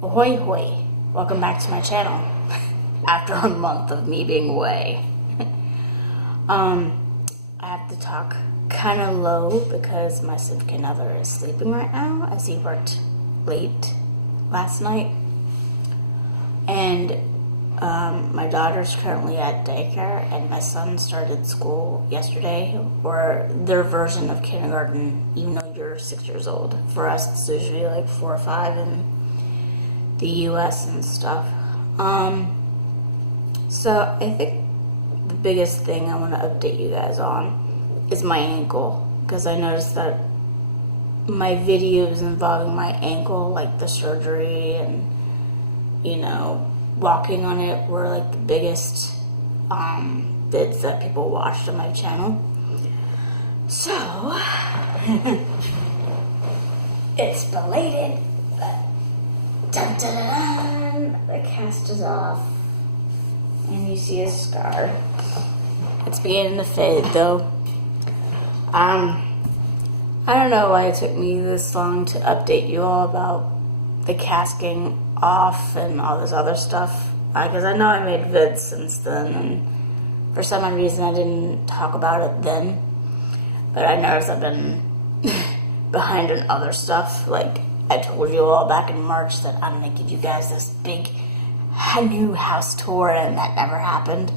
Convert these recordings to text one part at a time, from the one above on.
Ahoy hoy, welcome back to my channel after a month of me being away. I have to talk kind of low because my significant other is sleeping right now as he worked late last night. And my daughter's currently at daycare and my son started school yesterday, or their version of kindergarten, even though you're 6 years old. For us, it's usually like 4 or 5 in the US and stuff. So I think the biggest thing I want to update you guys on is my ankle, because I noticed that my videos involving my ankle, like the surgery and, you know, walking on it, were like the biggest vids that people watched on my channel. So it's belated, but dun, dun, dun, dun, the cast is off and you see a scar. It's beginning to fade though. I don't know why it took me this long to update you all about the casting off and all this other stuff, because I know I made vids since then, and for some odd reason I didn't talk about it then. But I noticed I've been behind on other stuff. Like I told you all back in March that I'm gonna give you guys this big new house tour, and that never happened.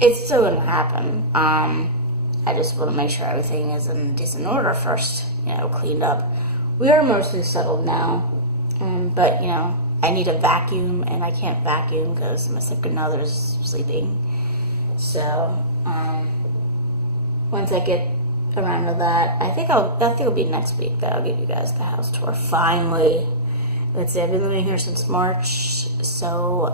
It's still gonna happen. I just want to make sure everything is in decent order first, you know, cleaned up. We are mostly settled now, but you know, I need a vacuum, and I can't vacuum because my significant other is sleeping. So once I get around to that, I think it'll be next week that I'll give you guys the house tour. Finally, let's see, I've been living here since March, so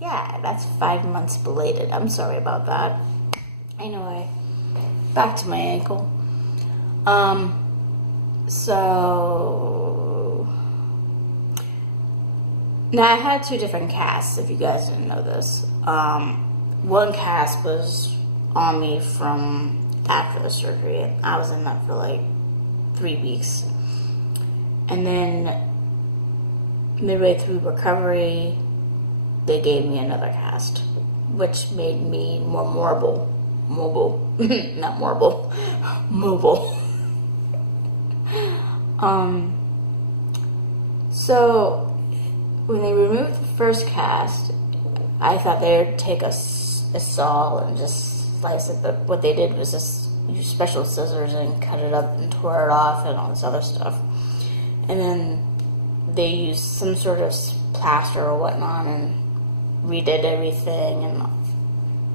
yeah, that's 5 months belated. I'm sorry about that. Anyway, back to my ankle. So now I had 2 different casts, if you guys didn't know this. One cast was on me from after the surgery, and I was in that for like 3 weeks. And then midway through recovery, they gave me another cast, which made me more mobile. Not mobile. So when they removed the first cast, I thought they would take a saw and just slice it, but what they did was just use special scissors and cut it up and tore it off and all this other stuff. And then they used some sort of plaster or whatnot and redid everything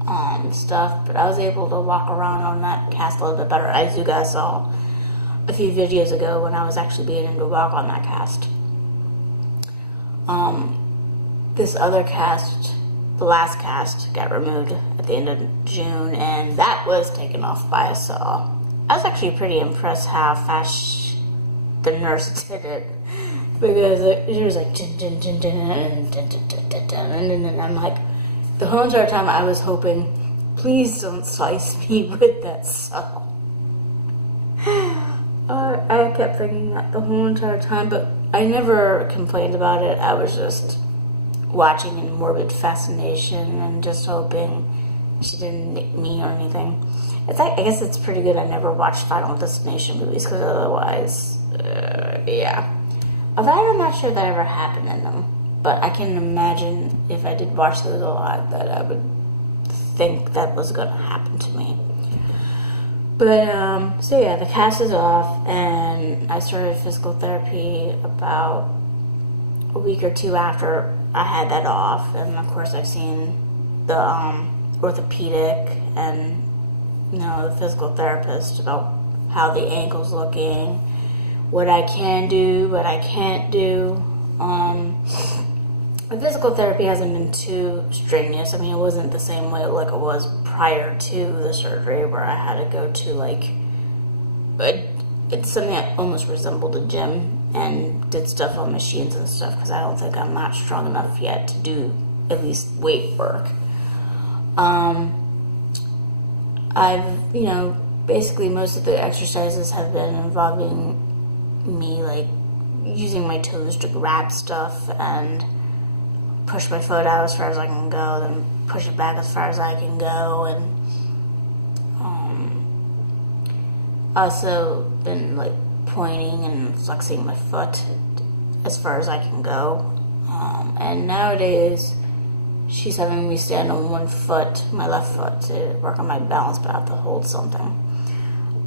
and stuff. But I was able to walk around on that cast a little bit better, as you guys saw a few videos ago when I was actually being able to walk on that cast. This other cast, the last cast, got removed at the end of June, and that was taken off by a saw. I was actually pretty impressed how fast the nurse did it, because she was like dun, dun, dun, dun, dun, dun, dun, dun, and I'm like, the whole entire time I was hoping, please don't slice me with that saw. I kept thinking that the whole entire time, but I never complained about it. I was just watching in morbid fascination and just hoping she didn't nick me or anything. It's like, I guess it's pretty good I never watched Final Destination movies, because otherwise, yeah. Although I'm not sure that ever happened in them, but I can imagine if I did watch those a lot that I would think that was going to happen to me. But, so yeah, the cast is off, and I started physical therapy about a week or 2 after I had that off. And of course I've seen the orthopedic and, you know, the physical therapist about how the ankle's looking, what I can do, what I can't do. The physical therapy hasn't been too strenuous. I mean, it wasn't the same way like it was prior to the surgery, where I had to go to like, it's something that almost resembled a gym and did stuff on machines and stuff, because I don't think I'm not strong enough yet to do at least weight work. I've, you know, basically most of the exercises have been involving me like using my toes to grab stuff and push my foot out as far as I can go, then push it back as far as I can go, and also been like pointing and flexing my foot as far as I can go. And nowadays, she's having me stand on one foot, my left foot, to work on my balance, but I have to hold something.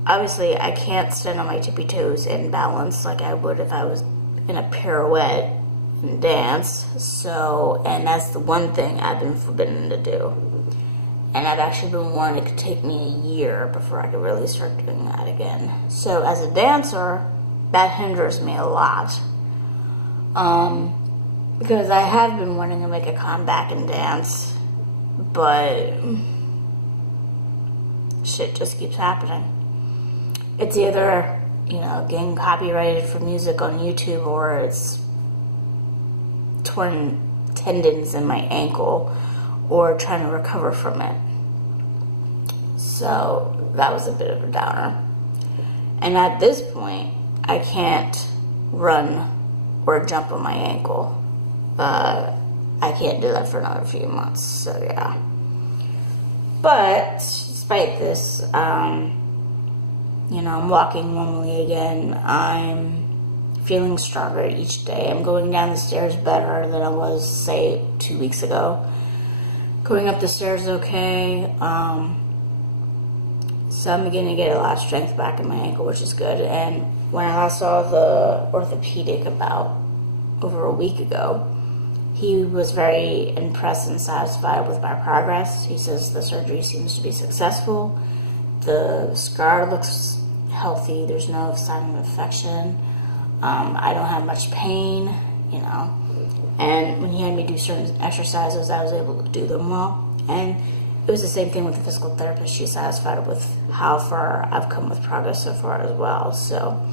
Obviously, I can't stand on my tippy toes and balance like I would if I was in a pirouette and dance. So, and that's the one thing I've been forbidden to do. And I've actually been warned it could take me a year before I could really start doing that again. So as a dancer, that hinders me a lot. Because I have been wanting to make a comeback and dance, but shit just keeps happening. It's either, getting copyrighted for music on YouTube, or it's torn tendons in my ankle, or trying to recover from it. So that was a bit of a downer. And at this point, I can't run or jump on my ankle. I can't do that for another few months, so yeah. But despite this, I'm walking normally again. I'm feeling stronger each day. I'm going down the stairs better than I was, say, 2 weeks ago. Going up the stairs okay. So I'm beginning to get a lot of strength back in my ankle, which is good. And when I last saw the orthopedic about over a week ago, he was very impressed and satisfied with my progress. He says the surgery seems to be successful. The scar looks healthy. There's no sign of infection. I don't have much pain, And when he had me do certain exercises, I was able to do them well. And it was the same thing with the physical therapist. She's satisfied with how far I've come with progress so far as well. So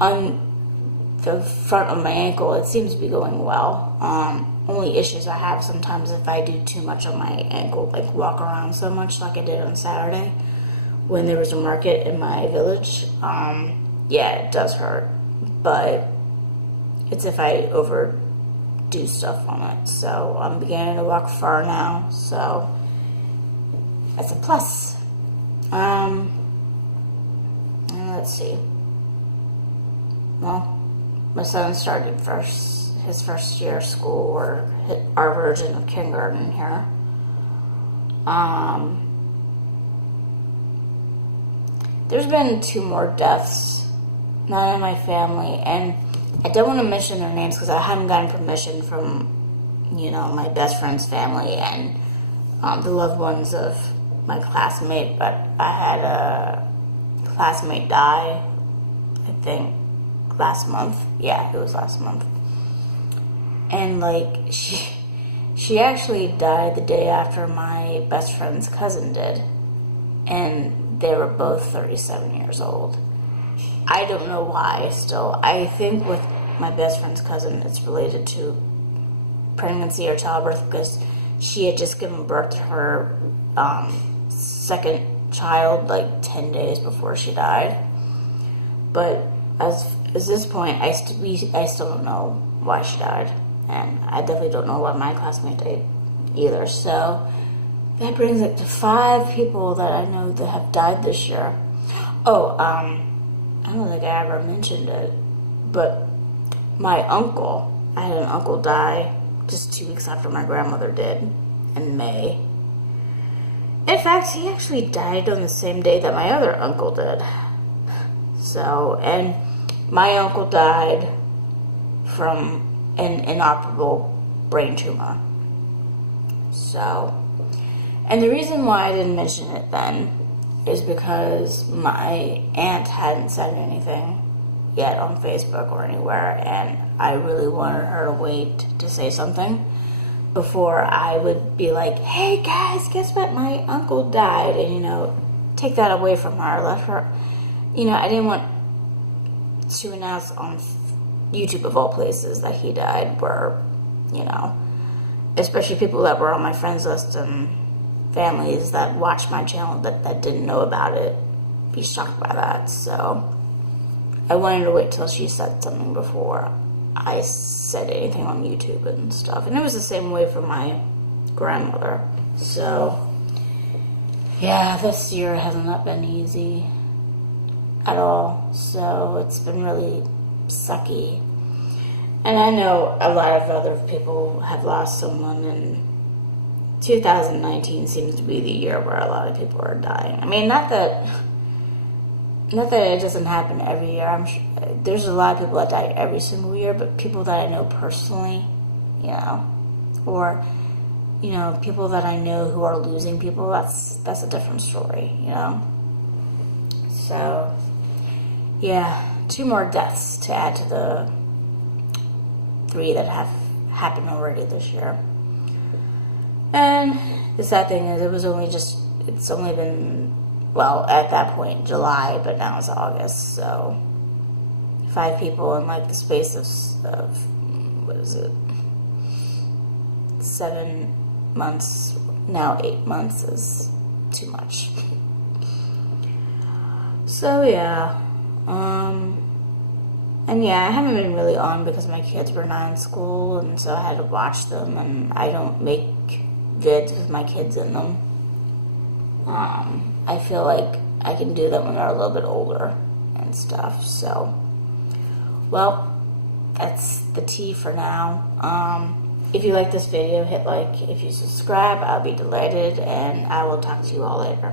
on the front of my ankle, it seems to be going well. Only issues I have sometimes if I do too much on my ankle, like walk around so much like I did on Saturday when there was a market in my village. It does hurt, but it's if I overdo stuff on it. So I'm beginning to walk far now, so that's a plus. And let's see. Well, my son started his first year of school, or our version of kindergarten here. There's been 2 more deaths, not in my family, and I don't want to mention their names because I haven't gotten permission from, my best friend's family and the loved ones of my classmate, but I had a classmate die, I think, last month. Yeah, it was last month. And she actually died the day after my best friend's cousin did. And they were both 37 years old. I don't know why still. I think with my best friend's cousin, it's related to pregnancy or childbirth, because she had just given birth to her second child 10 days before she died. But as this point, I still don't know why she died. And I definitely don't know why my classmate died either. So that brings it to 5 people that I know that have died this year. Oh, I don't think I ever mentioned it, but my uncle, I had an uncle die just 2 weeks after my grandmother did in May. In fact, he actually died on the same day that my other uncle did. So, and my uncle died from an inoperable brain tumor. So, and the reason why I didn't mention it then is because my aunt hadn't said anything yet on Facebook or anywhere, and I really wanted her to wait to say something before I would be like, hey guys, guess what, my uncle died, and take that away from her, let her, I didn't want to announce on YouTube of all places that he died, where, especially people that were on my friends list and families that watched my channel that didn't know about it, be shocked by that. So I wanted to wait till she said something before I said anything on YouTube and stuff. And it was the same way for my grandmother. So, yeah, this year has not been easy at all. So it's been really sucky. And I know a lot of other people have lost someone, and 2019 seems to be the year where a lot of people are dying. I mean, not that it doesn't happen every year. I'm sure there's a lot of people that die every single year, but people that I know personally, you know, or, you know, people that I know who are losing people, that's a different story, you know. So, yeah, 2 more deaths to add to the 3 that have happened already this year. And the sad thing is it's only been, well, at that point, July, but now it's August, so 5 people in like the space of what is it, 7 months, now 8 months is too much. So yeah, and yeah, I haven't been really on because my kids were not in school, and so I had to watch them, and I don't make vids with my kids in them. I feel like I can do that when they're a little bit older and stuff. So, well, that's the tea for now. If you like this video, hit like. If you subscribe, I'll be delighted, and I will talk to you all later.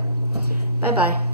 Bye-bye.